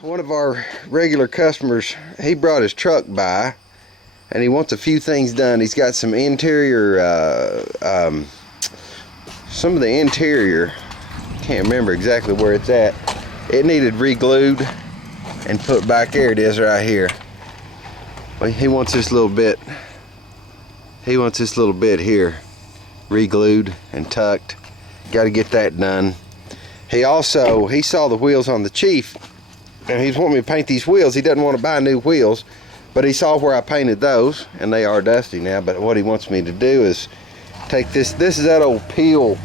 one of our regular customers, he brought his truck by and he wants a few things done. He's got some interior, some of the interior, can't remember exactly where it's at. It needed re-glued and put back. There it is right here. He wants this little bit, here re-glued and tucked. Got to get that done. He saw the wheels on the Chief and he's wanting me to paint these wheels. He doesn't want to buy new wheels, but he saw where I painted those and they are dusty now. But what he wants me to do is take this is that old peel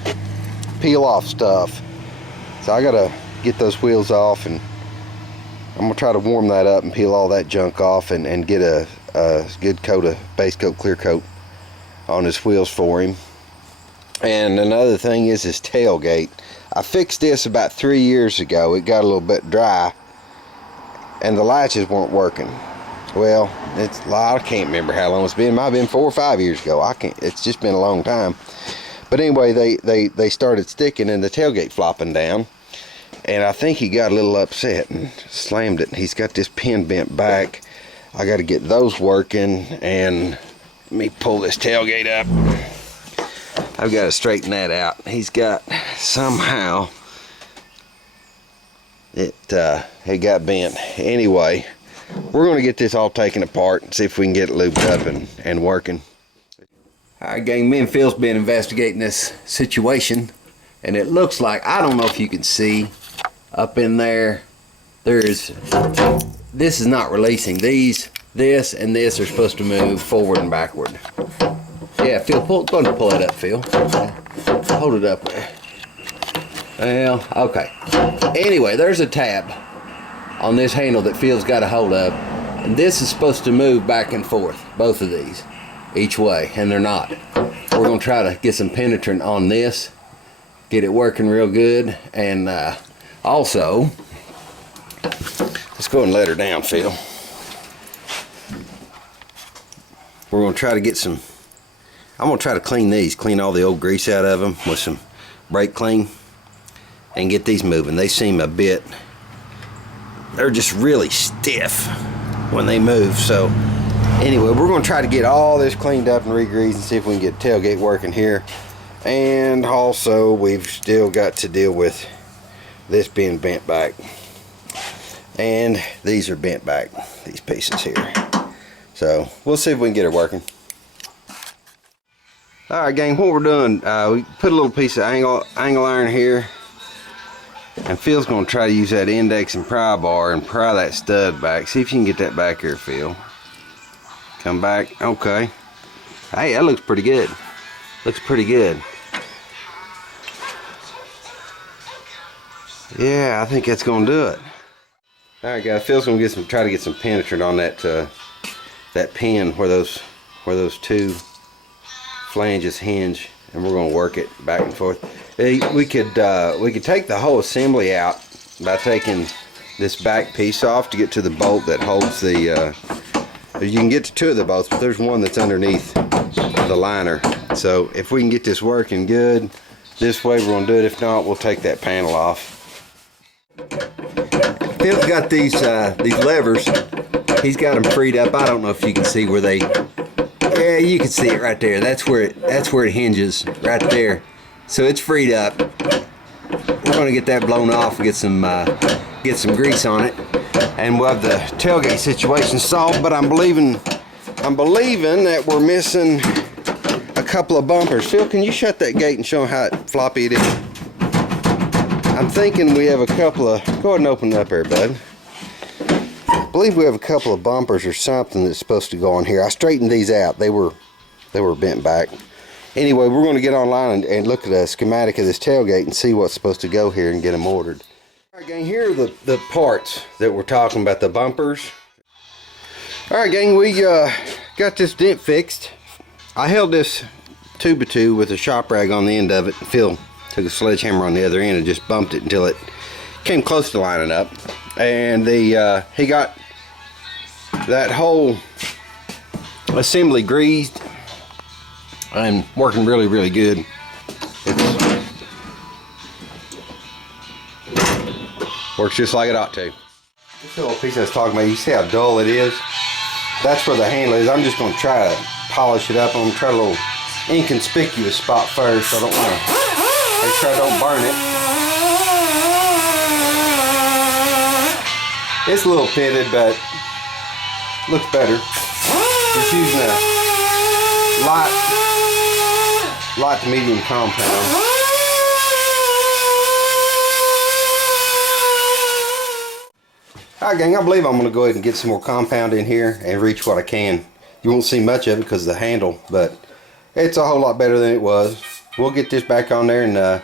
off stuff. So I gotta get those wheels off, and I'm gonna try to warm that up and peel all that junk off and get a good coat of base coat, clear coat on his wheels for him. And another thing is his tailgate. I fixed this about 3 years ago. It got a little bit dry and the latches weren't working. Well, I can't remember how long it's been. It might have been 4 or 5 years ago. It's just been a long time. But anyway, they started sticking and the tailgate flopping down. And I think he got a little upset and slammed it. He's got this pin bent back. I got to get those working, and let me pull this tailgate up. I've got to straighten that out. He's got, somehow it got bent. Anyway, we're going to get this all taken apart and see if we can get it lubed up and working. Alright gang, me and Phil's been investigating this situation, and it looks like, I don't know if you can see up in there, this is not releasing. This and this are supposed to move forward and backward. Yeah, Phil, go ahead and pull it up, Phil. Hold it up there. Well, okay. Anyway, there's a tab on this handle that Phil's got a hold of, and this is supposed to move back and forth, both of these, each way, and they're not. We're going to try to get some penetrant on this, get it working real good, and also, let's go and let her down, Phil. We're going to try to get some, I'm going to try to clean all the old grease out of them with some brake clean and get these moving. They seem a bit, they're just really stiff when they move. So anyway, we're going to try to get all this cleaned up and re-greased and see if we can get tailgate working here. And also, we've still got to deal with this being bent back, and these are bent back, these pieces here. So we'll see if we can get it working. Alright gang, what we're doing, we put a little piece of angle iron here, and Phil's going to try to use that index and pry bar and pry that stud back. See if you can get that back here, Phil. Come back. Okay. Hey, that looks pretty good. Looks pretty good. Yeah, I think that's gonna do it. All right, guys. Phil's gonna try to get some penetrant on that that pin where those two flanges hinge, and we're gonna work it back and forth. We could take the whole assembly out by taking this back piece off to get to the bolt that holds the. You can get to two of the bolts, but there's one that's underneath the liner. So if we can get this working good this way, we're gonna do it. If not, we'll take that panel off. Phil's got these levers. He's got them freed up. I don't know if you can see where they. Yeah, you can see it right there. That's where it hinges right there. So it's freed up. We're gonna get that blown off and get some grease on it, and we'll have the tailgate situation solved. But I'm believing that we're missing a couple of bumpers. Phil, can you shut that gate and show them how floppy it is? I'm thinking we have a couple of, go ahead and open it up there, bud. I believe we have a couple of bumpers or something that's supposed to go on here. I straightened these out. They were bent back. Anyway, we're going to get online and look at a schematic of this tailgate and see what's supposed to go here and get them ordered. All right, gang, here are the parts that we're talking about, the bumpers. All right, gang, we got this dent fixed. I held this 2x2 with a shop rag on the end of it. Phil took a sledgehammer on the other end and just bumped it until it came close to lining up. And he got that whole assembly greased and working really, really good. Works just like it ought to. This little piece I was talking about, you see how dull it is? That's where the handle is. I'm just going to try to polish it up. I'm going to try a little inconspicuous spot first. I don't want to make sure I don't burn it. It's a little pitted, but looks better. Just using a light to medium compound. Alright gang, I believe I'm going to go ahead and get some more compound in here and reach what I can. You won't see much of it because of the handle, but it's a whole lot better than it was. We'll get this back on there and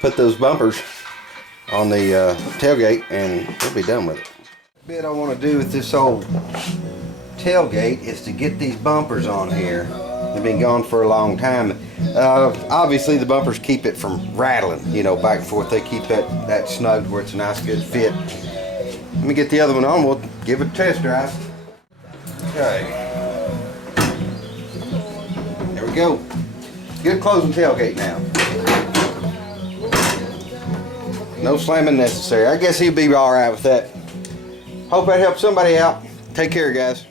put those bumpers on the tailgate and we'll be done with it. The bit I want to do with this old tailgate is to get these bumpers on here. They've been gone for a long time. Obviously the bumpers keep it from rattling, you know, back and forth. They keep that snugged where it's a nice good fit. Let me get the other one on, we'll give it a test drive. Okay. There we go. Good closing tailgate now. No slamming necessary. I guess he'll be alright with that. Hope that helps somebody out. Take care, guys.